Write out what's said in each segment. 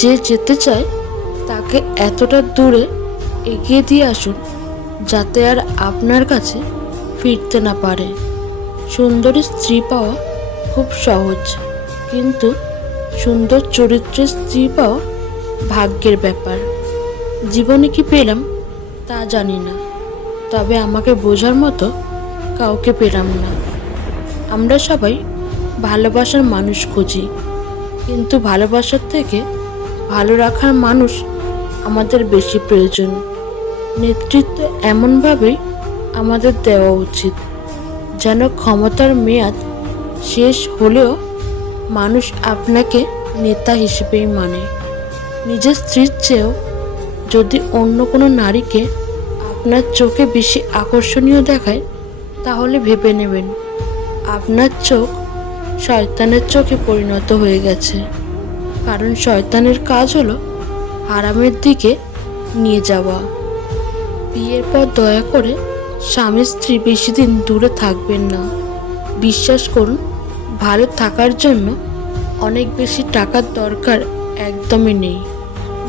যে যেতে চায়, তাকে এতটা দূরে এগিয়ে দিয়ে আসুন যাতে আর আপনার কাছে ফিরতে না পারে। সুন্দরী স্ত্রী পাওয়া খুব সহজ, কিন্তু সুন্দর চরিত্রের স্ত্রী পাওয়া ভাগ্যের ব্যাপার। জীবনে কি পেলাম তা জানি না, তবে আমাকে বোঝার মতো কাউকে পেলাম না। আমরা সবাই ভালোবাসার মানুষ খুঁজি, কিন্তু ভালোবাসার থেকে ভালো রাখার মানুষ আমাদের বেশি প্রয়োজন। নেতৃত্ব এমনভাবেই আমাদের দেওয়া উচিত, যেন ক্ষমতার মেয়াদ শেষ হলেও মানুষ আপনাকে নেতা হিসেবেই মানে। নিজের স্ত্রীর চেয়েও যদি অন্য কোনো নারীকে আপনার চোখে বেশি আকর্ষণীয় দেখায়, তাহলে ভেবে নেবেন, আপনার চোখ শয়তানের চোখে পরিণত হয়ে গেছে। কারণ শয়তানের কাজ হলো আরামের দিকে নিয়ে যাওয়া। বিয়ের পর দয়া করে স্বামী স্ত্রী বেশি দিন দূরে থাকবেন না। বিশ্বাস করুন ভালো থাকার জন্য অনেক বেশি টাকার দরকার একদমই নেই।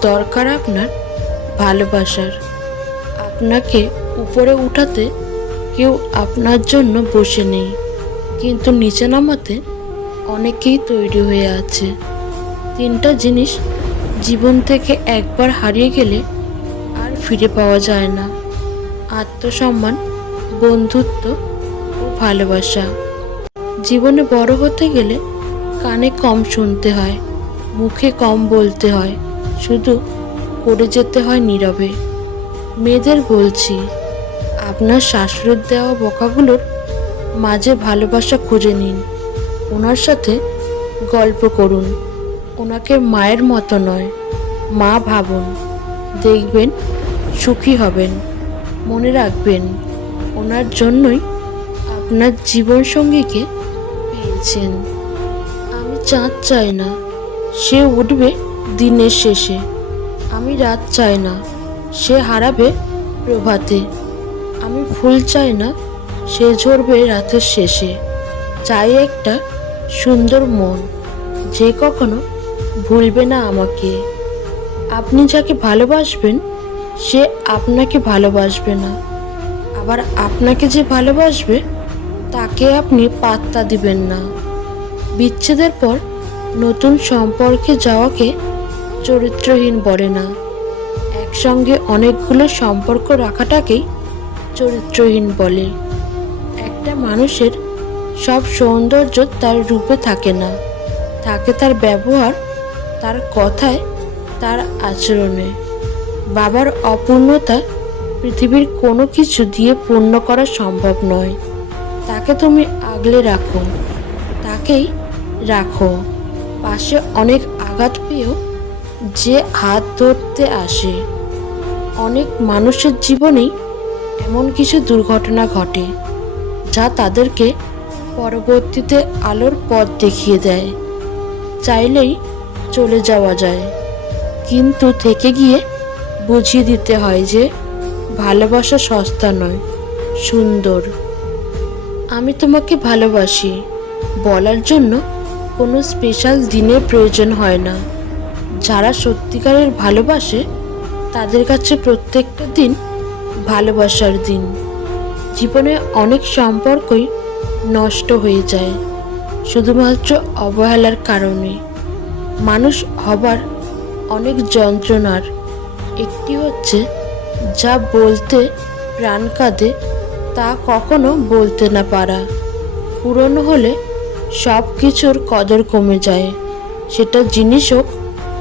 দরকার আপনার ভালোবাসার। আপনাকে উপরে উঠাতে কেউ আপনার জন্য বসে নেই। কিন্তু নিচে নামাতে অনেকেই তৈরি হয়ে আছে। তিনটা জিনিস জীবন থেকে একবার হারিয়ে গেলে আর ফিরে পাওয়া যায় না। আত্মসম্মান, বন্ধুত্ব ও ভালোবাসা। জীবনে বড় হতে গেলে কানে কম শুনতে হয়, মুখে কম বলতে হয়, শুধু করে যেতে হয় নীরবে। মেয়েদের বলছি, আপনার শাশুড়ির দেওয়া বকাগুলোর মাঝে ভালোবাসা খুঁজে নিন, ওনার সাথে গল্প করুন। ওনাকে মায়ের মতো নয়। মা ভাবুন, দেখবেন, সুখী হবেন। মনে রাখবেন, ওনার জন্যই আপনার জীবনসঙ্গীকে পেয়েছেন। আমি চাঁদ চাই না, সে উঠবে দিনের শেষে। আমি রাত চাই না, সে হারাবে প্রভাতে। আমি ফুল চাই না, সে ঝরবে রাতের শেষে। চাই একটা সুন্দর মন, যে কখনো ভুলবে না আমাকে। আপনি যাকে ভালোবাসবেন, সে আপনাকে ভালোবাসবে না। আবার আপনাকে যে ভালোবাসবে, তাকে আপনি পাত্তা দিবেন না। বিচ্ছেদের পর নতুন সম্পর্কে যাওয়াকে চরিত্রহীন বলে না। একসঙ্গে অনেকগুলো সম্পর্ক রাখাটাকেই চরিত্রহীন বলে। একটা মানুষের সব সৌন্দর্য তার রূপে থাকে না। থাকে তার ব্যবহার তার কথায়, তার আচরণে। বাবার অপূর্ণতা পৃথিবীর কোনো কিছু দিয়ে পূর্ণ করা সম্ভব নয়। তাকে তুমি আগলে রাখো। তাকেই রাখো। পাশে অনেক আঘাত পেয়েও যে হাত ধরতে আসে। অনেক মানুষের জীবনেই এমন কিছু দুর্ঘটনা ঘটে, যা তাদেরকে পরবর্তীতে আলোর পথ দেখিয়ে দেয়। চাইলেই চলে যাওয়া যায়। কিন্তু থেকে গিয়ে বুঝিয়ে দিতে হয় যে, ভালোবাসা সস্তা নয়, সুন্দর। আমি তোমাকে ভালোবাসি। বলার জন্য কোনো স্পেশাল দিনের প্রয়োজন হয় না। যারা সত্যিকারের ভালোবাসে, তাদের কাছে প্রত্যেকটা দিন ভালোবাসার দিন। জীবনে অনেক সম্পর্কই নষ্ট হয়ে যায়, শুধুমাত্র অবহেলার কারণে। মানুষ হবার অনেক যন্ত্রণার একটি হচ্ছে যা বলতে প্রাণ কাঁদে, তা কখনো বলতে না পারা। পুরনো হলে সব কিছুর কদর কমে যায়, সেটা জিনিস হোক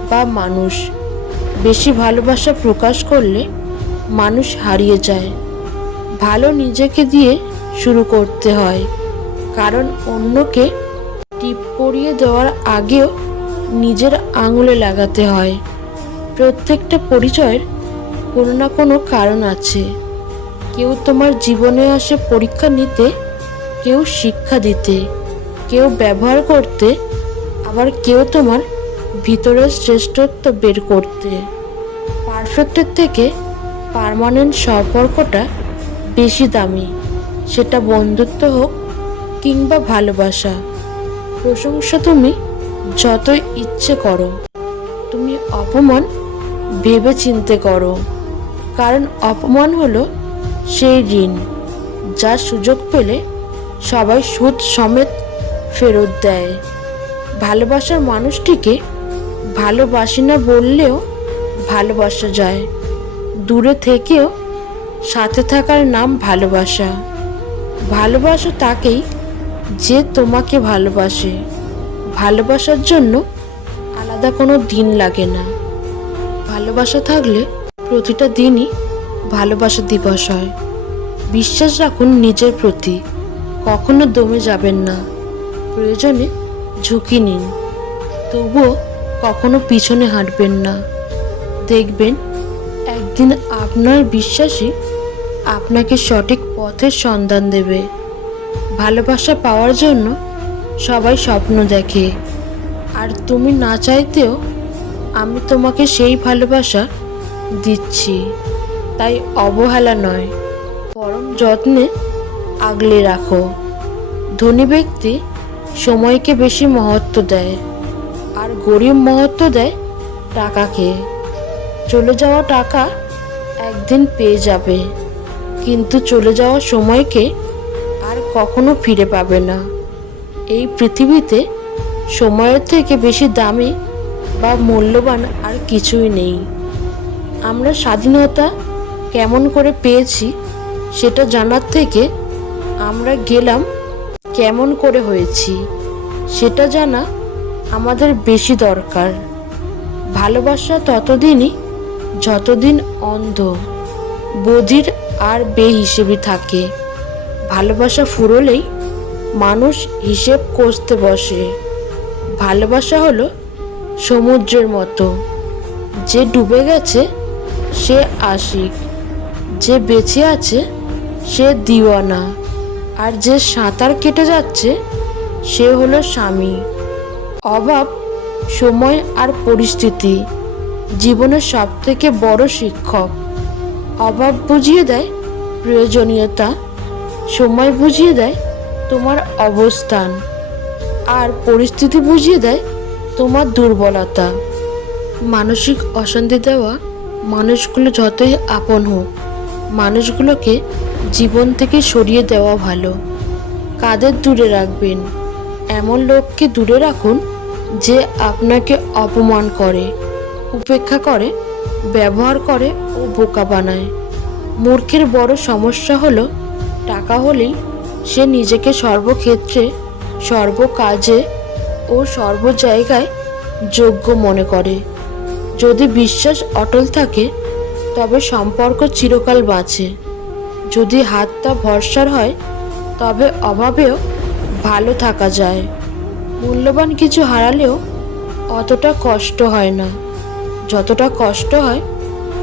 বা মানুষ। বেশি ভালোবাসা প্রকাশ করলে মানুষ হারিয়ে যায়। ভালো নিজেকে দিয়ে শুরু করতে হয়, কারণ অন্যকে টিপ পরিয়ে দেওয়ার আগেও নিজের আঙুলে লাগাতে হয়। প্রত্যেকটা পরিচয়ের কোনো না কোনো কারণ আছে। কেউ তোমার জীবনে আসে পরীক্ষা নিতে, কেউ শিক্ষা দিতে, কেউ ব্যবহার করতে, আবার কেউ তোমার ভিতরের শ্রেষ্ঠত্ব বের করতে। পারফেক্টের থেকে পার্মানেন্ট সম্পর্কটা বেশি দামি। সেটা বন্ধুত্ব হোক কিংবা ভালোবাসা। প্রশংসা তুমি যতই ইচ্ছে করো, তুমি অপমান ভেবে চিনতে করো। কারণ অপমান হলো সেই ঋণ যার সুযোগ পেলে সবাই সুদ সমেত ফেরত দেয়। ভালোবাসার মানুষটিকে ভালোবাসি না বললেও ভালোবাসা যায়। দূরে থেকেও সাথে থাকার নাম ভালোবাসা। ভালোবাসা তাকেই যে তোমাকে ভালোবাসে। ভালোবাসার জন্য আলাদা কোনো দিন লাগে না। ভালোবাসা থাকলে প্রতিটা দিনই ভালোবাসা দিবস হয়। বিশ্বাস রাখুন নিজের প্রতি, কখনো দমে যাবেন না। প্রয়োজনে ঝুঁকি নিন, তবুও কখনো পিছনে হাঁটবেন না। দেখবেন একদিন আপনার বিশ্বাসই আপনাকে সঠিক পথের সন্ধান দেবে। ভালোবাসা পাওয়ার জন্য সবাই স্বপ্ন দেখে। আর তুমি না চাইতেও আমি তোমাকে সেই ভালোবাসা দিচ্ছি। তাই অবহেলা নয়, পরম যত্নে আগলে রাখো। ধনী ব্যক্তি সময়কে বেশি মহত্ব দেয়, আর গরিব মহত্ব দেয় টাকাকে। চলে যাওয়া টাকা একদিন পেয়ে যাবে, কিন্তু চলে যাওয়া সময়কে আর কখনো ফিরে পাবে না। এই পৃথিবীতে সময়ের থেকে বেশি দামি বা মূল্যবান আর কিছুই নেই। আমরা স্বাধীনতা কেমন করে পেয়েছি সেটা জানার থেকে আমরা গেলাম কেমন করে হয়েছি সেটা জানা আমাদের বেশি দরকার। ভালোবাসা ততদিনই যতদিন অন্ধ, বধির আর বেহিসেবি থাকে। ভালোবাসা ফুরলেই মানুষ হিসেব কষতে বসে। ভালোবাসা হলো সমুদ্রের মতো। যে ডুবে গেছে, সে আশিক। যে বেঁচে আছে, সে দিওয়ানা। আর যে সাঁতার কেটে যাচ্ছে, সে হলো স্বামী। অভাব, সময় আর পরিস্থিতি জীবনের সব থেকে বড় শিক্ষক। অভাব বুঝিয়ে দেয় প্রয়োজনীয়তা, সময় বুঝিয়ে দেয় তোমার অবস্থান। আর পরিস্থিতি বুঝিয়ে দেয় তোমার দুর্বলতা। মানসিক অশান্তি দেওয়া মানুষগুলো যতই আপন হোক, মানুষগুলোকে জীবন থেকে সরিয়ে দেওয়া ভালো। কাদের দূরে রাখবেন? এমন লোককে দূরে রাখুন যে আপনাকে অপমান করে, উপেক্ষা করে, ব্যবহার করে ও বোকা বানায়। মূর্খের বড় সমস্যা হলো, টাকা হলেই সে নিজেকে সর্বক্ষেত্রে, সর্বকাজে ও সর্ব জায়গায় যোগ্য মনে করে। যদি বিশ্বাস অটল থাকে, তবে সম্পর্ক চিরকাল বাঁচে। যদি হাতটা ভরসার হয়, তবে অভাবেও ভালো থাকা যায়। মূল্যবান কিছু হারালেও অতটা কষ্ট হয় না। যতটা কষ্ট হয়,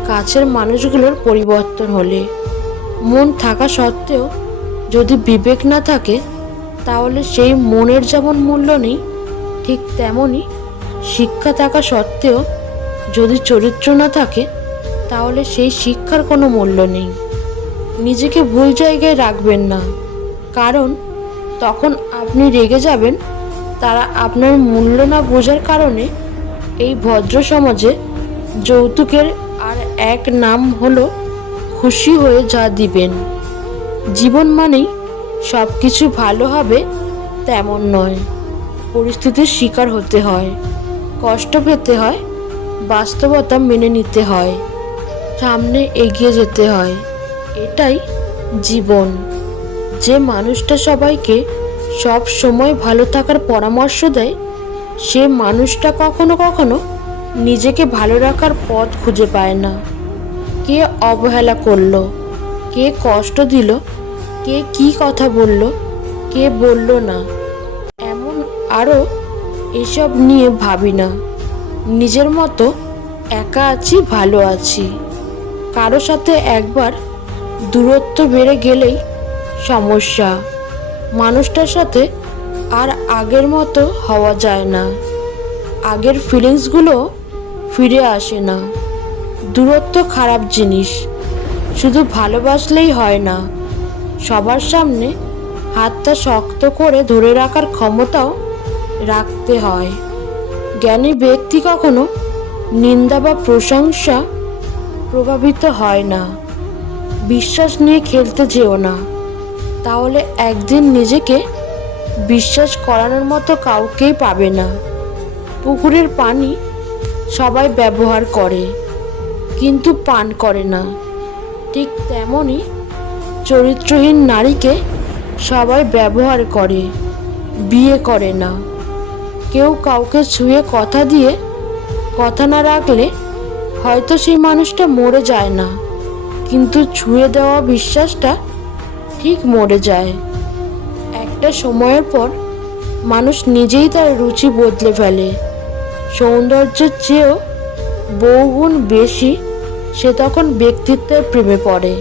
কাছের মানুষগুলোর পরিবর্তন হলে। মন থাকা সত্ত্বেও যদি বিবেক না থাকে, তাহলে সেই মনের যেমন মূল্য নেই, ঠিক তেমনই শিক্ষা থাকা সত্ত্বেও যদি চরিত্র না থাকে, তাহলে সেই শিক্ষার কোনো মূল্য নেই। নিজেকে ভুল জায়গায় রাখবেন না, কারণ তখন আপনি রেগে যাবেন, তারা আপনার মূল্য না বোঝার কারণে এই ভদ্র সমাজে যৌতুকের আর এক নাম হলো খুশি হয়ে যা দিবেন। জীবন মানেই সব কিছু ভালো হবে তেমন নয়। পরিস্থিতির শিকার হতে হয়, কষ্ট পেতে হয়, বাস্তবতা মেনে নিতে হয়, সামনে এগিয়ে যেতে হয়। এটাই জীবন। যে মানুষটা সবাইকে সব সময় ভালো থাকার পরামর্শ দেয়, সে মানুষটা কখনো কখনো নিজেকে ভালো রাখার পথ খুঁজে পায় না। কে অবহেলা করল? কে কষ্ট দিল, কে কি কথা বলল, কে বলল না। এমন আরও এসব নিয়ে ভাবি না। নিজের মতো একা আছি, ভালো আছি। কারও সাথে একবার দূরত্ব বেড়ে গেলেই সমস্যা। মানুষটার সাথে আর আগের মতো হওয়া যায় না। আগের ফিলিংসগুলো ফিরে আসে না। দূরত্ব খারাপ জিনিস। শুধু ভালোবাসলেই হয় না, সবার সামনে হাতটা শক্ত করে ধরে রাখার ক্ষমতাও রাখতে হয়। জ্ঞানী ব্যক্তি কখনো নিন্দা বা প্রশংসা প্রভাবিত হয় না। বিশ্বাস নিয়ে খেলতে যেও না। তাহলে একদিন নিজেকে বিশ্বাস করানোর মতো কাউকেই পাবে না। পুকুরের পানি সবাই ব্যবহার করে, কিন্তু পান করে না। ঠিক তেমনই চরিত্রহীন নারীকে সবাই ব্যবহার করে, বিয়ে করে না। কেউ কাউকে ছুঁয়ে কথা দিয়ে কথা না রাখলে হয়তো সেই মানুষটা মরে যায় না। কিন্তু ছুঁয়ে দেওয়া বিশ্বাসটা ঠিক মরে যায়। একটা সময়ের পর মানুষ নিজেই তার রুচি বদলে ফেলে। সৌন্দর্যের চেয়েও বহুগুণ বেশি সে তখন ব্যক্তিত্বের প্রেমে পড়ে।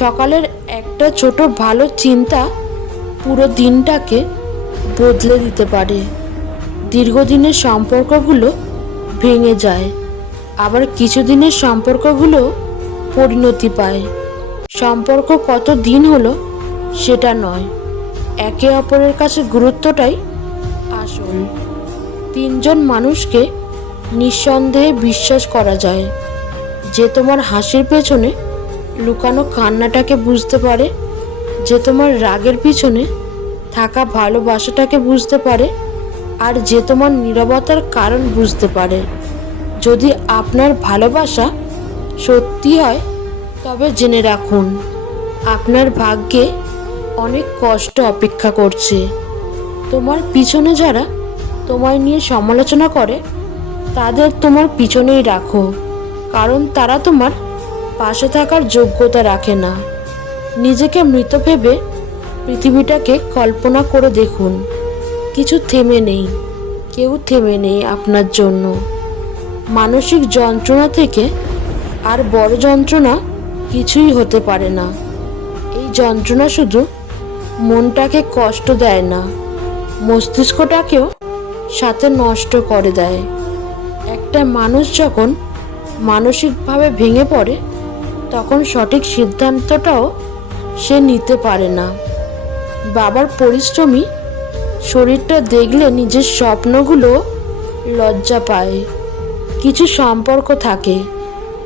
সকালের একটা ছোট ভালো চিন্তা পুরো দিনটাকে বদলে দিতে পারে। দীর্ঘদিনের সম্পর্কগুলো ভেঙে যায়, আবার কিছুদিনের সম্পর্কগুলো পরিণতি পায়। সম্পর্ক কত দিন হলো সেটা নয়, একে অপরের কাছে গুরুত্বটাই আসল। তিনজন মানুষকে নিঃসন্দেহে বিশ্বাস করা যায়। যে তোমার হাসির পেছনে লুকানো কান্নাটাকে বুঝতে পারে, যে তোমার রাগের পিছনে থাকা ভালোবাসাটাকে বুঝতে পারে, আর যে তোমার নীরবতার কারণ বুঝতে পারে। যদি আপনার ভালোবাসা সত্যি হয়, তবে জেনে রাখুন, আপনার ভাগ্যে অনেক কষ্ট অপেক্ষা করছে। তোমার পিছনে যারা তোমায় নিয়ে সমালোচনা করে, তাদের তোমার পিছনেই রাখো। কারণ তারা তোমার পাশে থাকার যোগ্যতা রাখে না। নিজেকে মৃত ভেবে পৃথিবীটাকে কল্পনা করে দেখুন। কিছু থেমে নেই, কেউ থেমে নেই আপনার জন্য। মানসিক যন্ত্রণা থেকে আর বড় যন্ত্রণা কিছুই হতে পারে না। এই যন্ত্রণা শুধু মনটাকে কষ্ট দেয় না, মস্তিষ্কটাকেও সাথে নষ্ট করে দেয়। একটা মানুষ যখন মানসিকভাবে ভেঙে পড়ে, তখন সঠিক সিদ্ধান্তটাও সে নিতে পারে না। বাবার পরিশ্রমী শরীরটা দেখলে নিজের স্বপ্নগুলো লজ্জা পায়। কিছু সম্পর্ক থাকে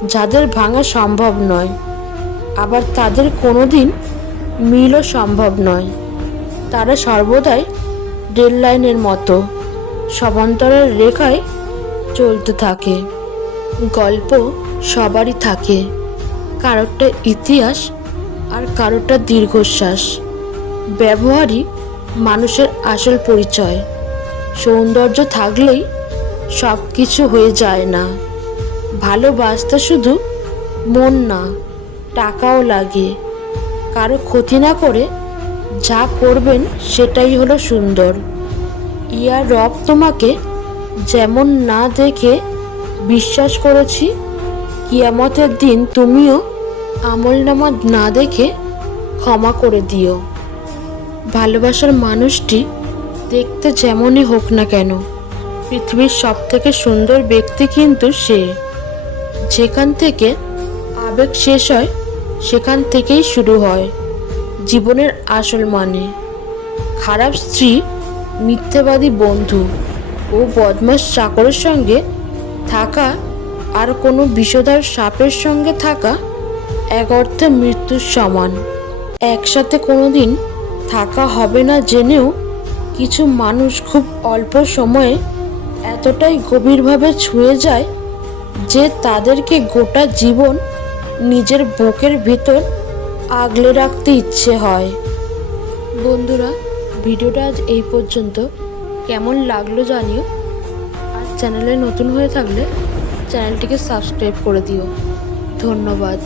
যাদের ভাঙা সম্ভব নয়, আবার তাদের কোনো দিন মিলও সম্ভব নয়। তারা সর্বদাই রেল লাইনের মতো, সমান্তরাল রেখায় চলতে থাকে। গল্প সবারই থাকে। কারোরটা ইতিহাস আর কারোরটা দীর্ঘশ্বাস। ব্যবহারই মানুষের আসল পরিচয়। সৌন্দর্য থাকলেই সব কিছু হয়ে যায় না। ভালোবাসতে শুধু মন না, টাকাও লাগে। কারও ক্ষতি না করে যা করবেন সেটাই হলো সুন্দর। ইয়ার রব তোমাকে যেমন না দেখে বিশ্বাস করেছি, কিয়ামতের দিন তুমিও আমল নামাজ না দেখে ক্ষমা করে দিও। ভালোবাসার মানুষটি দেখতে যেমনই হোক না কেন, পৃথিবীর সব থেকে সুন্দর ব্যক্তি কিন্তু সে। যেখান থেকে আবেগ শেষ হয়, সেখান থেকেই শুরু হয় জীবনের আসল মানে। খারাপ স্ত্রী, মিথ্যেবাদী বন্ধু ও বদমাস চাকরের সঙ্গে থাকা আর কোনো বিষধর সাপের সঙ্গে থাকা এক অর্থে মৃত্যুর সমান। একসাথে কোনো দিন থাকা হবে না জেনেও কিছু মানুষ খুব অল্প সময়ে এতটাই গভীরভাবে ছুঁয়ে যায় যে তাদেরকে গোটা জীবন নিজের বুকের ভিতর আগলে রাখতে ইচ্ছে হয়। বন্ধুরা, ভিডিওটা আজ এই পর্যন্ত। কেমন লাগল জানিও। চ্যানেলে নতুন হয়ে থাকলে চ্যানেলটিকে সাবস্ক্রাইব করে দিও। ধন্যবাদ।